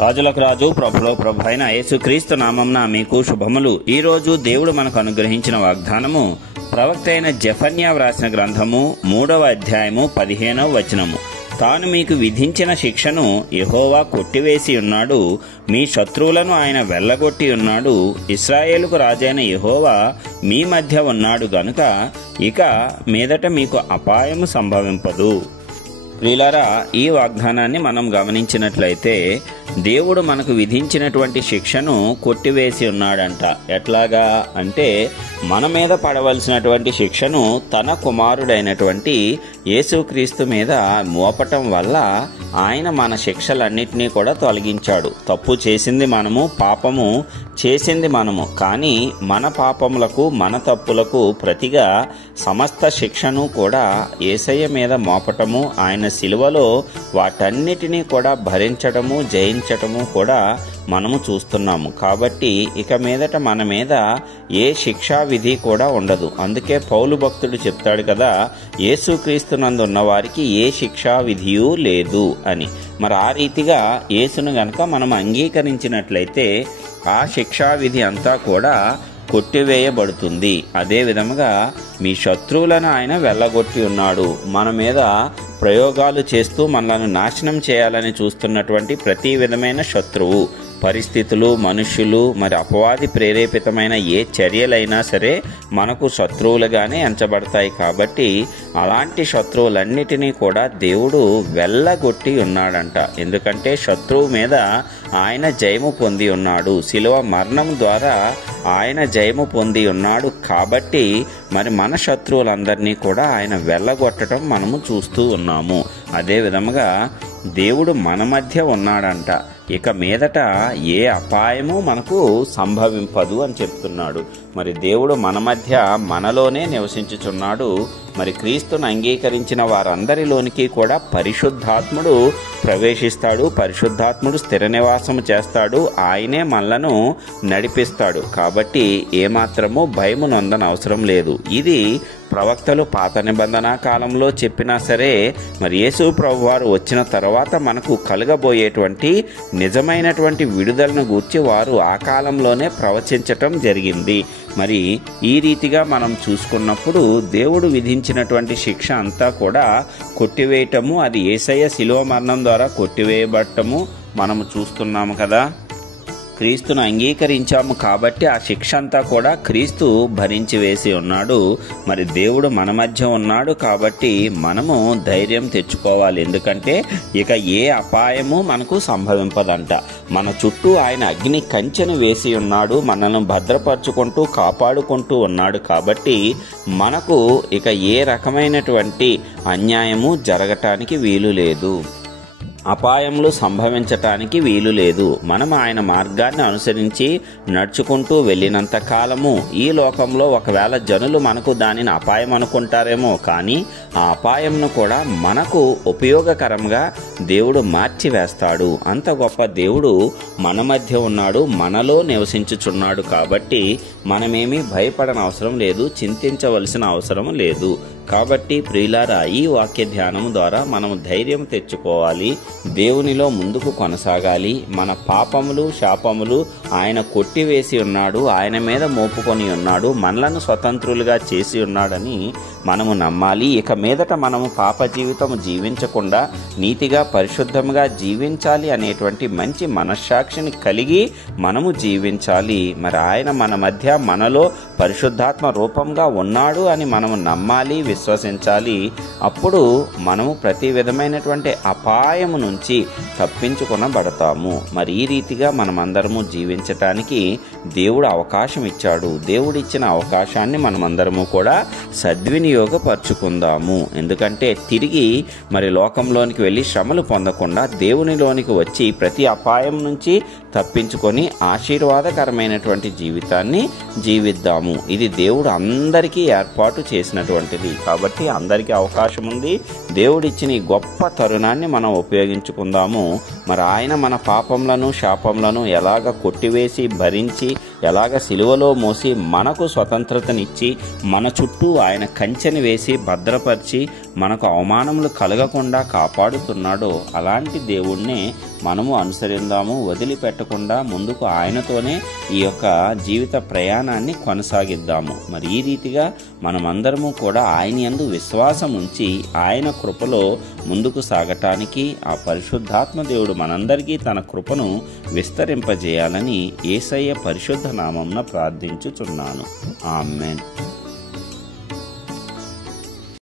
రాజులకు రాజు ప్రభులో ప్రభు అయిన యేసుక్రీస్తు నామమున మీకు శుభములు. ఈ రోజు దేవుడు మనకు అనుగ్రహించిన వాగ్దానము ప్రవక్త అయిన జెఫన్యా వ్రాసిన గ్రంథము 3వ అధ్యాయము 15వ వచనము. తాను మీకు విధించిన శిక్షను యెహోవా కొట్టివేసి ఉన్నాడు, మీ శత్రువులను ఆయన వెళ్ళగొట్టి ఉన్నాడు. ఇశ్రాయేలుకు రాజైన యెహోవా మీ మధ్య ఉన్నాడు గనుక ఇక మీదట మీకు అపాయము సంభవింపదు. ప్రియులారా, ఈ వాగ్దానాన్ని మనం గమనించినట్లయితే దేవుడు మనకు విధించినటువంటి శిక్షను కొట్టివేసి ఉన్నాడంట. ఎట్లాగా అంటే మన మీద పడవలసినటువంటి శిక్షను తన కుమారుడైనటువంటి యేసుక్రీస్తు మీద మోపటం వల్ల ఆయన మన శిక్షలన్నిటినీ కూడా తొలగించాడు. తప్పు చేసింది మనము, పాపము చేసింది మనము. కానీ మన పాపములకు మన తప్పులకు ప్రతిగా సమస్త శిక్షను కూడా యేసయ్య మీద మోపటము, ఆయన శిలువలో వాటన్నిటినీ కూడా భరించడము, జయించటము కూడా మనము చూస్తున్నాము. కాబట్టి ఇక మీదట మన మీద ఏ శిక్షా విధి కూడా ఉండదు. అందుకే పౌలు భక్తుడు చెప్తాడు కదా, యేసుక్రీస్తునందు ఉన్న వారికి ఏ శిక్షా విధియూ లేదు అని. మరి ఆ రీతిగా యేసును గనక మనం అంగీకరించినట్లయితే ఆ శిక్షా విధి అంతా కూడా కొట్టివేయబడుతుంది. అదే విధముగా మీ శత్రువులను ఆయన వెళ్ళగొట్టి ఉన్నాడు. మన మీద ప్రయోగాలు చేస్తూ మనలను నాశనం చేయాలని చూస్తున్నటువంటి ప్రతి విధమైన శత్రువు, పరిస్థితులు, మనుష్యులు, మరి అపవాది ప్రేరేపితమైన ఏ చర్యలైనా సరే మనకు శత్రువులుగానే ఎంచబడతాయి. కాబట్టి అలాంటి శత్రువులన్నిటినీ కూడా దేవుడు వెళ్ళగొట్టి ఉన్నాడంట. ఎందుకంటే శత్రువు మీద ఆయన జయము పొంది ఉన్నాడు. శిలువ మరణం ద్వారా ఆయన జయము పొంది ఉన్నాడు. కాబట్టి మరి మన శత్రువులందరినీ కూడా ఆయన వెళ్ళగొట్టడం మనము చూస్తూ ఉన్నాము. అదే విధముగా దేవుడు మన మధ్య ఉన్నాడంట. ఇక మీదట ఏ అపాయము మనకు సంభవింపదు అని చెప్తున్నాడు. మరి దేవుడు మన మధ్య మనలోనే నివసించుచున్నాడు. మరి క్రీస్తును అంగీకరించిన వారందరిలోనికి కూడా పరిశుద్ధాత్ముడు ప్రవేశిస్తాడు. పరిశుద్ధాత్ముడు స్థిర నివాసము చేస్తాడు. ఆయనే మనలను నడిపిస్తాడు. కాబట్టి ఏమాత్రము భయము నొందనవసరం లేదు. ఇది ప్రవక్తలు పాత నిబంధన కాలంలో చెప్పినా సరే, మరి యేసు ప్రభువారు వచ్చిన తర్వాత మనకు కలగబోయేటువంటి నిజమైనటువంటి విడుదలను గూర్చి వారు ఆ కాలంలోనే ప్రవచించటం జరిగింది. మరి ఈ రీతిగా మనం చూసుకున్నప్పుడు దేవుడు విధించినటువంటి శిక్ష అంతా కూడా కొట్టివేయటము, అది యేసయ్య శిలువ మరణం ద్వారా కొట్టివేయబడటము మనము చూస్తున్నాము కదా. క్రీస్తును అంగీకరించాము కాబట్టి ఆ శిక్ష అంతా కూడా క్రీస్తు భరించి వేసి ఉన్నాడు. మరి దేవుడు మన మధ్య ఉన్నాడు కాబట్టి మనము ధైర్యం తెచ్చుకోవాలి. ఎందుకంటే ఇక ఏ అపాయము మనకు సంభవింపదంట. మన చుట్టూ ఆయన అగ్ని కంచెను వేసి ఉన్నాడు. మనల్ని భద్రపరుచుకుంటూ కాపాడుకుంటూ ఉన్నాడు. కాబట్టి మనకు ఇక ఏ రకమైనటువంటి అన్యాయము జరగటానికి వీలు లేదు, అపాయములు సంభవించటానికి వీలు లేదు. మనం ఆయన మార్గాన్ని అనుసరించి నడుచుకుంటూ వెళ్ళినంత కాలము ఈ లోకంలో ఒకవేళ జనులు మనకు దానిని అపాయం అనుకుంటారేమో, కానీ ఆ అపాయంను కూడా మనకు ఉపయోగకరంగా దేవుడు మార్చివేస్తాడు. అంత గొప్ప దేవుడు మన మధ్య ఉన్నాడు, మనలో నివసించుచున్నాడు. కాబట్టి మనమేమీ భయపడనవసరం లేదు, చింతించవలసిన అవసరం లేదు. కాబట్టి ప్రియులారా, ఈ వాక్య ధ్యానం ద్వారా మనం ధైర్యం తెచ్చుకోవాలి, దేవునిలో ముందుకు కొనసాగాలి. మన పాపములు, శాపములు ఆయన కొట్టివేసి ఉన్నాడు, ఆయన మీద మోపుకొని ఉన్నాడు, మనలను స్వతంత్రులుగా చేసి ఉన్నాడని మనము నమ్మాలి. ఇక మీదట మనము పాప జీవితం జీవించకుండా నీతిగా, పరిశుద్ధంగా జీవించాలి అనేటువంటి మంచి మనస్సాక్షిని కలిగి మనము జీవించాలి. మరి ఆయన మన మధ్య, మనలో పరిశుద్ధాత్మ రూపంగా ఉన్నాడు అని మనము నమ్మాలి, విశ్వసించాలి. అప్పుడు మనము ప్రతి విధమైనటువంటి అపాయము నుంచి తప్పించుకొనబడతాము. మరి ఈ రీతిగా మనమందరము జీవించటానికి దేవుడు అవకాశం ఇచ్చాడు. దేవుడిచ్చిన అవకాశాన్ని మనమందరము కూడా సద్వినియోగపరుచుకుందాము. ఎందుకంటే తిరిగి మరి లోకంలోనికి వెళ్ళి శ్రమలు పొందకుండా దేవునిలోనికి వచ్చి ప్రతి అపాయం నుంచి తప్పించుకొని ఆశీర్వాదకరమైనటువంటి జీవితాన్ని జీవిద్దాము. ఇది దేవుడు అందరికీ ఏర్పాటు చేసినటువంటిది. కాబట్టి అందరికీ అవకాశం ఉంది. దేవుడిచ్చిన ఈ గొప్ప తరుణాన్ని మనం ఉపయోగించుకుందాము. మరి ఆయన మన పాపములను, శాపములను ఎలాగ కొట్టివేసి భరించి ఎలాగ సిలువలో మోసి మనకు స్వతంత్రతనిచ్చి మన చుట్టూ ఆయన కంచెని వేసి భద్రపరిచి మనకు అవమానములు కలగకుండా కాపాడుతున్నాడో అలాంటి దేవుణ్ణే మనము అనుసరిద్దాము. వదిలిపెట్టకుండా ముందుకు ఆయనతోనే ఈ యొక్క జీవిత ప్రయాణాన్ని కొనసాగిద్దాము. మరి ఈ రీతిగా మనమందరము కూడా ఆయన యందు విశ్వాసం ఉంచి ఆయన కృపలో ముందుకు సాగటానికి ఆ పరిశుద్ధాత్మ దేవుడు మనందరికీ తన కృపను విస్తరింపజేయాలని యేసయ్య పరిశుద్ధ నామమున ప్రార్థించుచున్నాను. ఆమేన్.